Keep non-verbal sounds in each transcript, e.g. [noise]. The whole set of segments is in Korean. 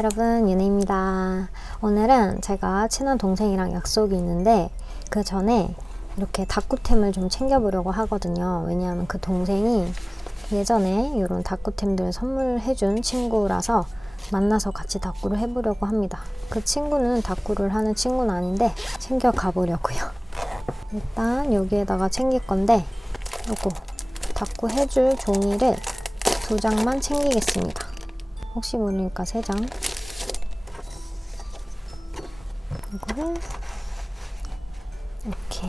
여러분 윤혜입니다. 오늘은 제가 친한 동생이랑 약속이 있는데 그 전에 이렇게 다꾸템을 좀 챙겨보려고 하거든요. 왜냐하면 그 동생이 예전에 이런 다꾸템들 선물해준 친구라서 만나서 같이 다꾸를 해보려고 합니다. 그 친구는 다꾸를 하는 친구는 아닌데 챙겨 가 보려고요. [laughs] 일단 여기에다가 챙길 건데 요거 다꾸 해줄 종이를 두 장만 챙기겠습니다. 혹시 모르니까 세 장. 이거를 이렇게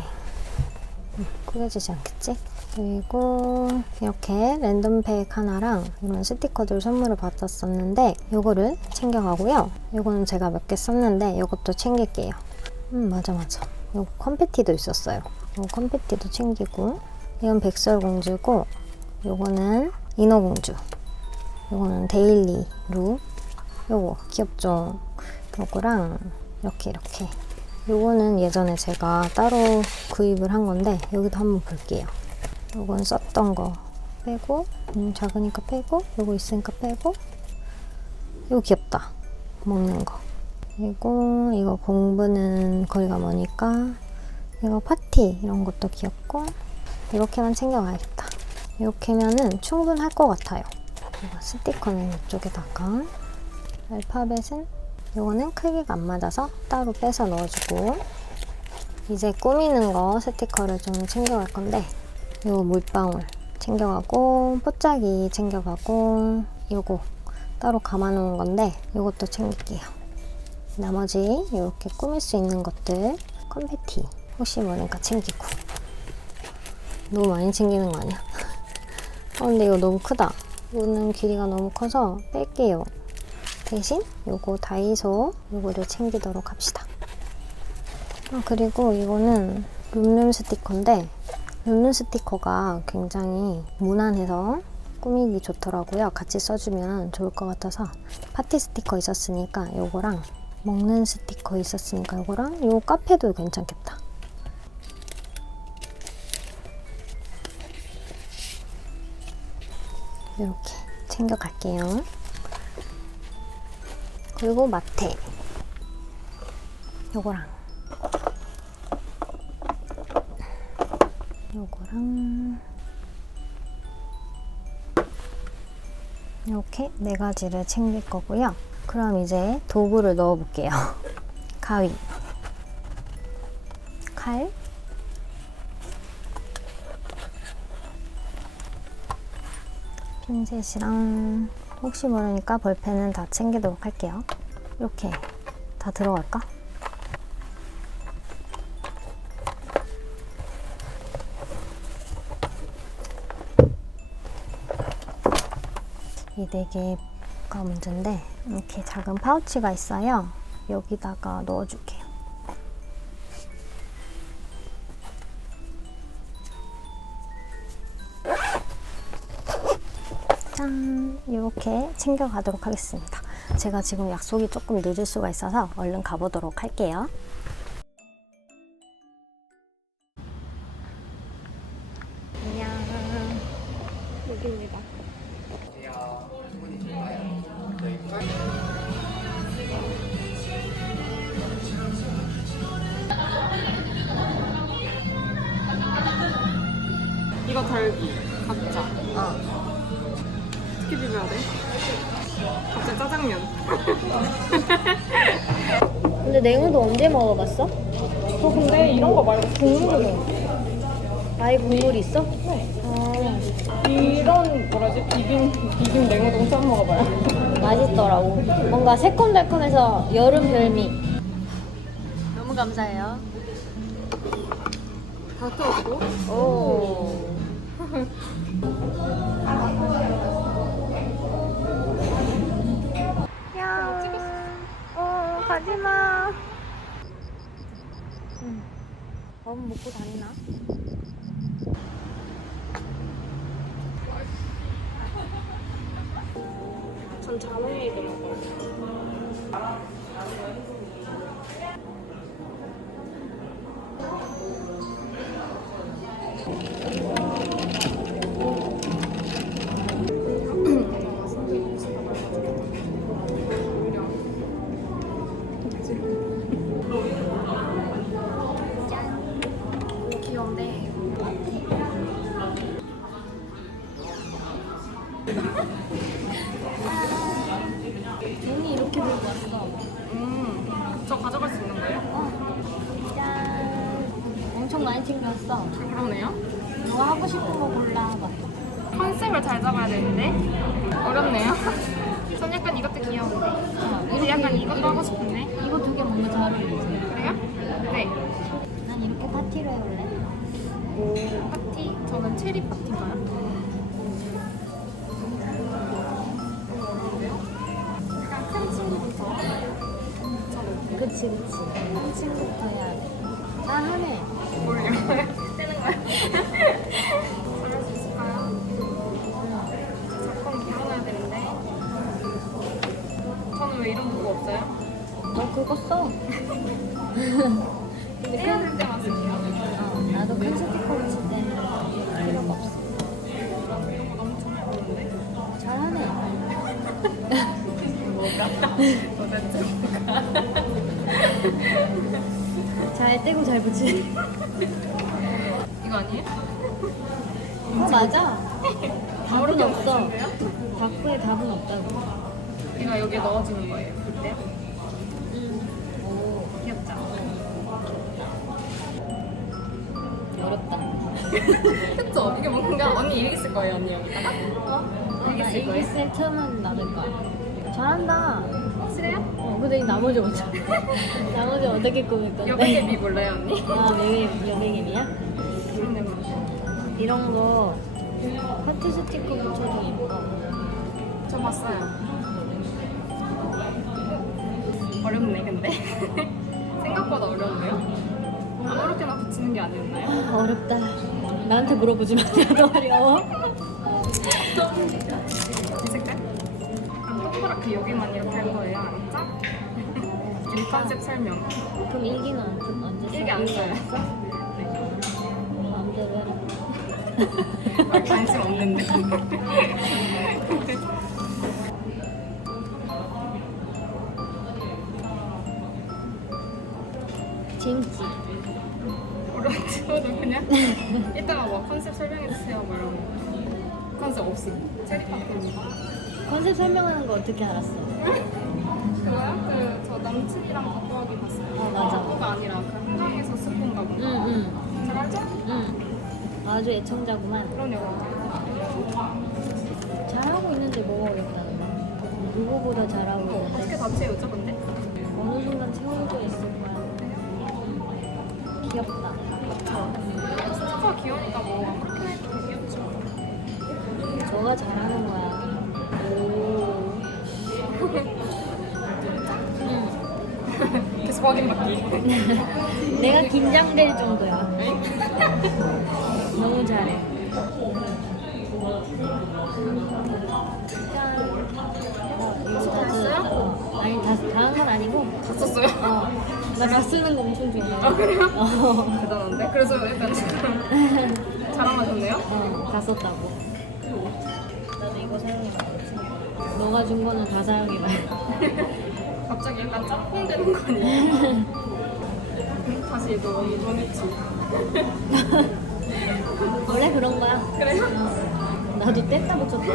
음, 꾸겨지지 않겠지? 그리고 이렇게 랜덤 팩 하나랑 이런 스티커들 선물을 받았었는데 이거를 챙겨가고요. 이거는 제가 몇 개 썼는데 이것도 챙길게요. 음 맞아 맞아. 이거 컴패티도 있었어요. 이거 컴패티도 챙기고 이건 백설공주고 이거는 인어공주. 요거는 데일리로 요거 귀엽죠? 요거랑 이렇게 이렇게 요거는 예전에 제가 따로 구입을 한 건데 여기도 한번 볼게요. 요건 썼던 거 빼고 음, 작으니까 빼고 요거 있으니까 빼고 요거 귀엽다. 먹는 거. 그리고 이거 공부는 거리가 머니까 이거 파티 이런 것도 귀엽고 이렇게만 챙겨가야겠다. 이렇게면은 충분할 것 같아요. 이거 스티커는 이쪽에다가 알파벳은 이거는 크기가 안 맞아서 따로 빼서 넣어주고 이제 꾸미는 거 스티커를 좀 챙겨갈 건데 이거 물방울 챙겨가고 뽀짝이 챙겨가고 이거 따로 감아놓은 건데 이것도 챙길게요 나머지 이렇게 꾸밀 수 있는 것들 컴패티 혹시 모르니까 챙기고 너무 많이 챙기는 거 아니야? [laughs] 어 근데 이거 너무 크다 이거는 길이가 너무 커서 뺄게요. 대신 요거 다이소 요거를 챙기도록 합시다. 아, 그리고 이거는 룸룸 스티커인데 룸룸 스티커가 굉장히 무난해서 꾸미기 좋더라고요. 같이 써주면 좋을 것 같아서 파티 스티커 있었으니까 요거랑 먹는 스티커 있었으니까 요거랑 요 카페도 괜찮겠다. 이렇게 챙겨갈게요. 그리고 마테. 요거랑. 요거랑. 이렇게 네 가지를 챙길 거고요. 그럼 이제 도구를 넣어 볼게요. [laughs] 가위, 칼, 핀셋이랑 혹시 모르니까 볼펜은 다 챙기도록 할게요. 이렇게 다 들어갈까? 이 네 개가 문제인데 이렇게 작은 파우치가 있어요. 여기다가 넣어줄게 챙겨가도록 하겠습니다. 제가 지금 약속이 조금 늦을 수가 있어서 얼른 가보도록 할게요. 먹어봤어? 저 근데 이런 거 말고 국물은 아예 국물 있어? 이런 뭐라지 비빔 비빔 냉우동 처음 먹어봐요 [laughs] 맛있더라고. 뭔가 새콤달콤해서 여름 별미. 너무 감사해요. 다 태웠고 오. [laughs] 야. 어, 가지마. 응. 밥 먹고 다니나? 전 자몽이더라고요 어렵네요. 전 약간 이것도 귀여운데. 어, 우리 약간 이것도 하고 싶은데. 이거 두 개 뭔가 잘 어울리지? 그래요? 네. 난 이렇게 파티로 해볼래. 오, 파티. 저는 체리 파티인가요? 약간 큰 친구부터. 그치, 그치. 한 친구부터 해야 돼. 잘하네. 뭘요? 뜨는 거야? 잘 떼고 잘 붙이네. 이거 아니에요? 어, 맞아. 답은 없어. 다크에 답은 없다고. 이거 여기에 넣어주는 거예요. 그때요? 오, 귀엽죠? 어렵다. [laughs] 그쵸? 이게 뭔가 언니 일기 쓸 거예요, 언니 여기다가? 어? 일기 나쓸 거예요? 일기 쓸 틈은 나눌 거야. 잘한다. 확실해요? 어, 근데 이 나머지 어쩌 [laughs] 나머지 어떻게 꾸밀 건데? 여백개비 몰라요, 언니? 아, 여백, 뭐. 이런 거 하트 스티커 붙여도 예뻐. 저 봤어요. 어렵네, 근데. [laughs] 생각보다 어려운데요? 아무렇게나 붙이는 게 아니었나요? 어렵다. 나한테 물어보지 마. 나도 어려워. [laughs] 이 색깔? 그럼 동그랗게 여기만 이렇게 할 거예요, 알았죠? 이 컨셉 설명. 그럼 일기는 언제 써? 일기 안 써요. 써? 마음대로 해라. 아, 관심 없는데. 재밌지? 저도 그냥 이따가 뭐 컨셉 설명해 주세요 뭐 이런 거 컨셉 없음 체리 파티입니다 컨셉 설명하는 거 어떻게 알았어? 그거요? 그저 남친이랑 바꾸기 봤어요 어, 맞아. 바꾸가 아니라 그 한강에서 스폰가 보다 응, 응, 잘 알죠? 응. 아주 애청자구만. 영화 잘하고 있는데 거야? 누구보다 잘하고 어떻게 있는데 다 채우죠 근데? 어느 순간 채워져 있을 거야. 귀엽다. 스티커 귀여우니까 뭐 아무렇게나 해도 귀엽죠 저가 잘하는 응. 계속 확인받기 내가 긴장될 정도야. [laughs] 너무 잘해. 어, 아니 다 다한 건 아니고. 다 썼어요? 어. 나다 쓰는 거 엄청 좋아해. 아 그래요? 어. 대단한데? 그래서 약간 지금 자랑하셨네요? 어, 다 썼다고. 나도 이거 사용해봐야지. 너가 준 거는 다 사용해봐야 [laughs] 갑자기 약간 짬뽕 되는 거 아니에요? 다시 너 원했지 [laughs] 원래 그런 거야. 그래요? 어. 나도 뗐다 붙였다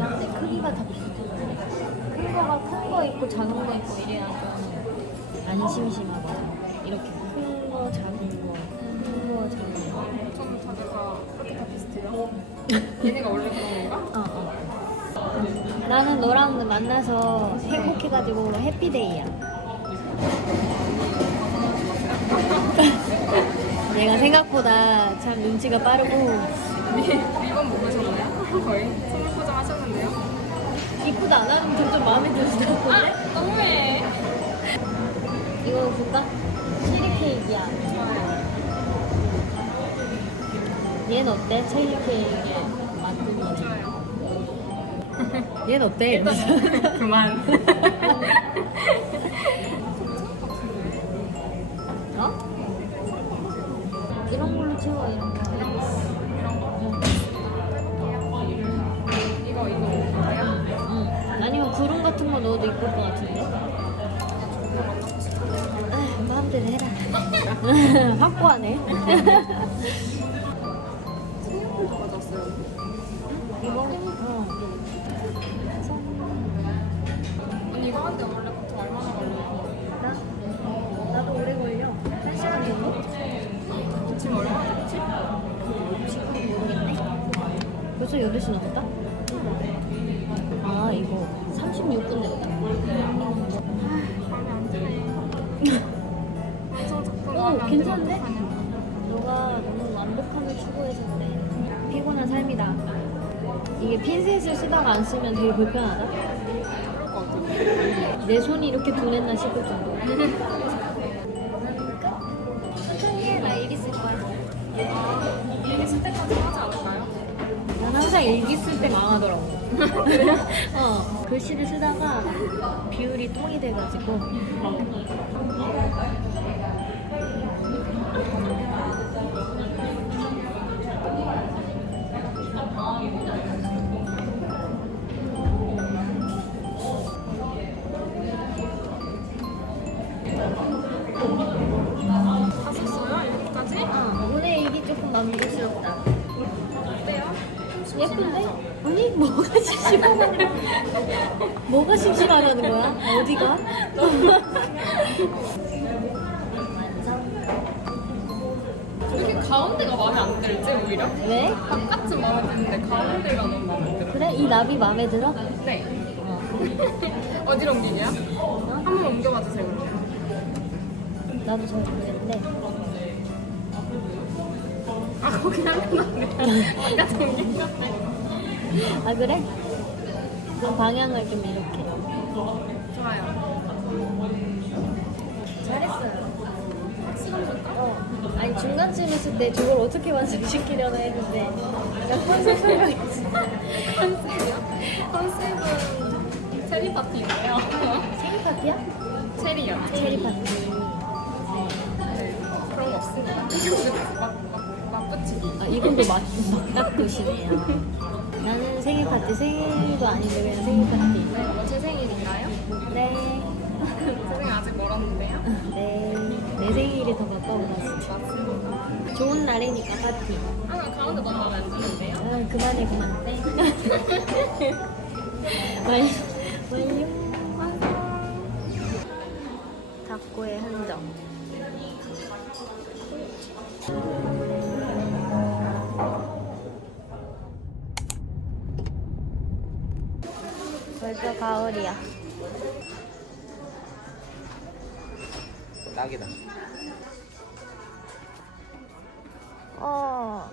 한데 크기가 다 비슷해 큰 거가 큰 거 있고 작은 거 있고 이래야 좀 안 심심하거든 이렇게 큰 거, 작은 거, 큰 거, 작은 거 저는 다들 다 그렇게 다 비슷해요. 얘네가 원래 그런 건가? 어, 어. 나는 너랑 만나서 행복해가지고 해피데이야. [laughs] 얘가 생각보다 참 눈치가 빠르고 리, 리본 못 보셨나요? 거의 이쁘다. 나는 점점 마음에 들지도 않고. 너무해. 이거 볼까? 체리 케이크야. 좋아요. 얘는 어때? 체리 케이크에 만든 거. 좋아요. 얘는 어때? [laughs] 그만. [laughs] [laughs] 모르겠네. 벌써 8시 넘었다? 아, 이거 36분 핀셋을 쓰다가 안 쓰면 되게 불편하다. 내 손이 이렇게 둔했나 싶을 정도. 나 일기 쓸 거야. 이게 쓸 때까지 하지 않을까요? 난 항상 일기 쓸 때 망하더라고. [laughs] 어, 글씨를 쓰다가 비율이 똥이 돼가지고. 15만 뭐가 싱싱하다는 거야? 어디가? 이렇게 가운데가 마음에 안 들지 오히려? 왜? 바깥은 마음에 드는데 가운데가 너무 마음에 들어 그래? 이 나비 마음에 들어? 네 어. [laughs] 어디로 옮기냐? 한번 옮겨봐 주세요 그럼 나도 잘 모르겠는데 아 거기 하면 안돼 [laughs] 옮긴 건데 아 그래? 방향을 좀 이렇게 좋아요. 잘했어요 시간 볼까? 어. 아니 중간쯤 했을 때 저걸 어떻게 완성시키려나 했는데 약간 컨셉 설명했지 컨셉이요? 컨셉은 체리 파티인데요. 생일 파티야? 체리요. 체리 파티 네. 그런 거 없습니다. 이거 막, 막, 막 붙이기. 아 이분도 막, 막딱두시네요 나는 생일 파티 생일도 아닌데 그냥 생일 파티 네, 오늘 제 생일인가요? 네. [laughs] 제 생일 아직 멀었는데요. 네. 내 생일이 더 가까워졌어. 맞습니다. 좋은 날이니까 파티. 아, 나 가운데 너무 마음에 안 드는데요? 아, 그만해, 그만해. [laughs] 완료. 완료. [laughs] 닭고의 흔적. 벌써 가을이야. 딱이다. 어.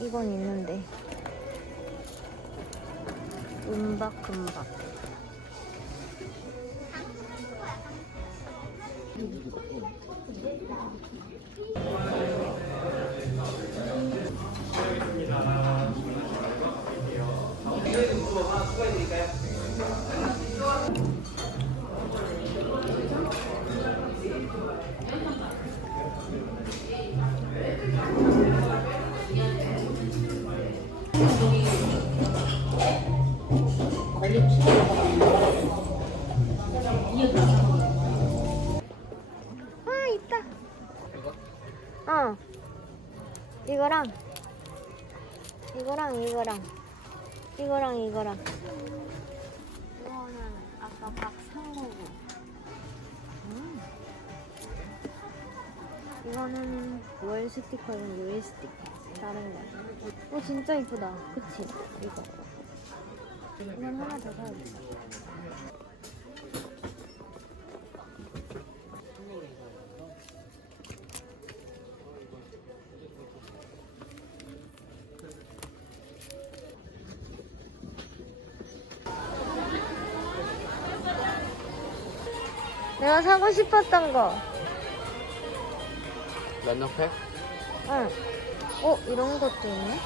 이건 있는데. 은박금박. 我怕错你该。 이거랑. 이거는 아까 밥산 거고. 음. 이거는 월 스티커는 월 스티커. 다른 거. 어, 진짜 이쁘다. 그치? 이거. 이건 하나 더 사야겠다. 싶었던 거. 면역팩? 응. 어, 이런 것도 있네?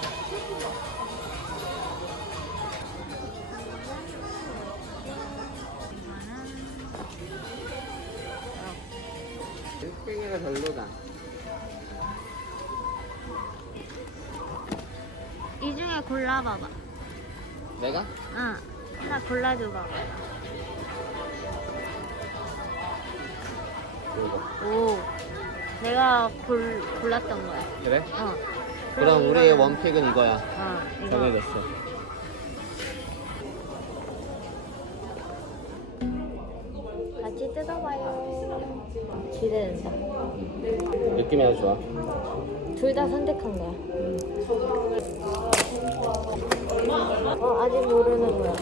땡땡이가 별로다. 이 중에 골라봐봐. 내가? 응. 하나 골라줘봐. 오. 내가 골, 골랐던 거야. 그래? 어. 그럼 이거는- 우리의 원픽은 이거야. 어, 이거. 정해졌어. 같이 뜯어봐요. 기대된다. 느낌이 아주 좋아. 둘 다 선택한 거야. 어, 아직 모르는 거야.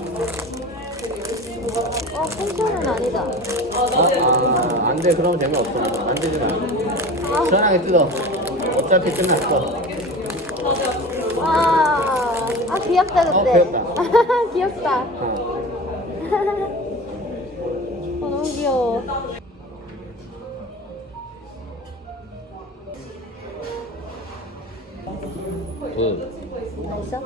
어, 펜션은 아니다. 아, 안 돼. 그러면 재미없어. 안 되진 않아. 아, 시원하게 뜯어. 어차피 끝났어. 아, 아 귀엽다, 근데. 어, [laughs] 귀엽다. 어. [laughs] 어, 너무 귀여워. 굿. 맛있어?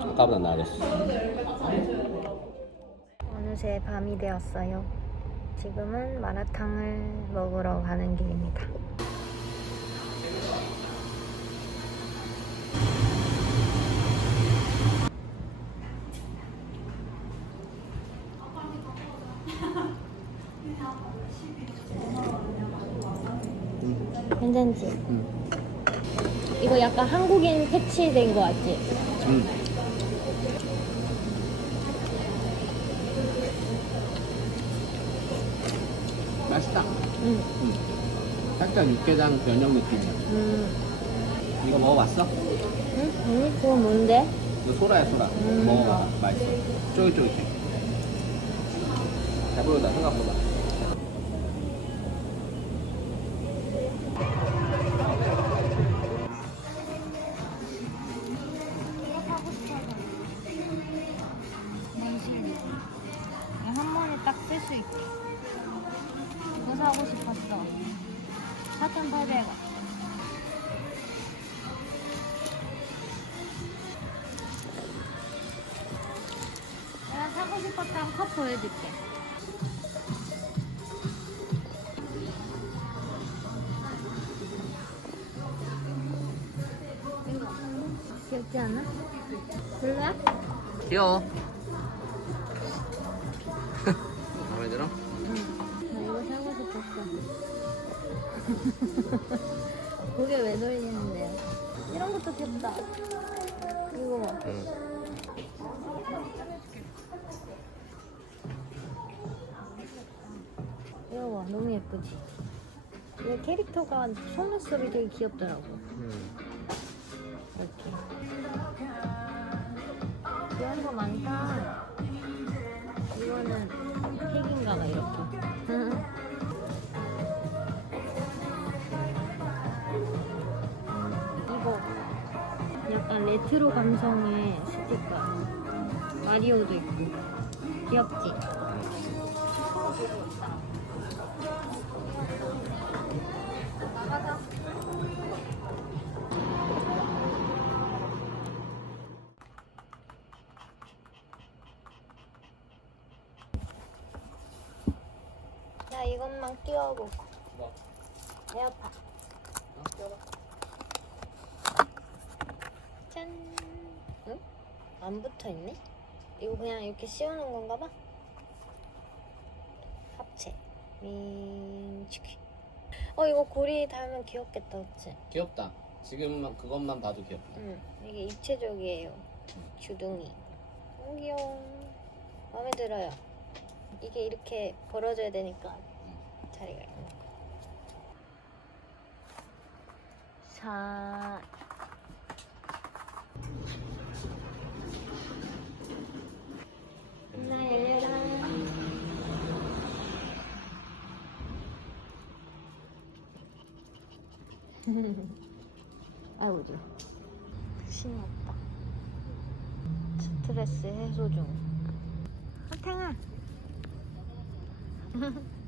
아까보다 나아졌어. 어느새 밤이 되었어요. 지금은 마라탕을 먹으러 가는 길입니다. 괜찮지? 응. 이거 약간 한국인 패치된 거 같지? 음. 맛있다. 응. 살짝 육개장 변형 느낌이야. 음. 이거 먹어봤어? 응? 응? 그거 뭔데? 이거 소라야 소라. 음. 먹어봐. 맛있어. 쫄깃쫄깃해. 잘 보인다 생각보다. 컵 보여줄게. 이거 귀엽지 않아? 별로야? 귀여워. [laughs] 마음에 들어? 나 이거 사고 싶었어. [laughs] 고개 왜 돌리는데요? 이런 것도 귀엽다. 이거 봐. 응. 봐. 너무 예쁘지? 이 캐릭터가 속눈썹이 되게 귀엽더라고. 음. 이렇게. 귀여운 거 많다. 이거는 팩인가 봐, 이렇게. 이거 약간 레트로 감성의 스티커. 마리오도 있고. 귀엽지? 이것만 끼워보고 뭐? 에어팟 어, 껴봐. 짠 응? 안 붙어 있네? 이거 그냥 이렇게 씌우는 건가 봐 합체 민치키 어 이거 고리 달면 귀엽겠다 그치? 귀엽다. 지금만 그것만 봐도 귀엽다. 응 이게 입체적이에요 주둥이 너무 귀여워 마음에 들어요 이게 이렇게 벌어져야 되니까 자리가 있는 거 사... 나 열려라 [laughs] 아이고 좀. 신났다. 스트레스 해소 중. 하탱아 [laughs]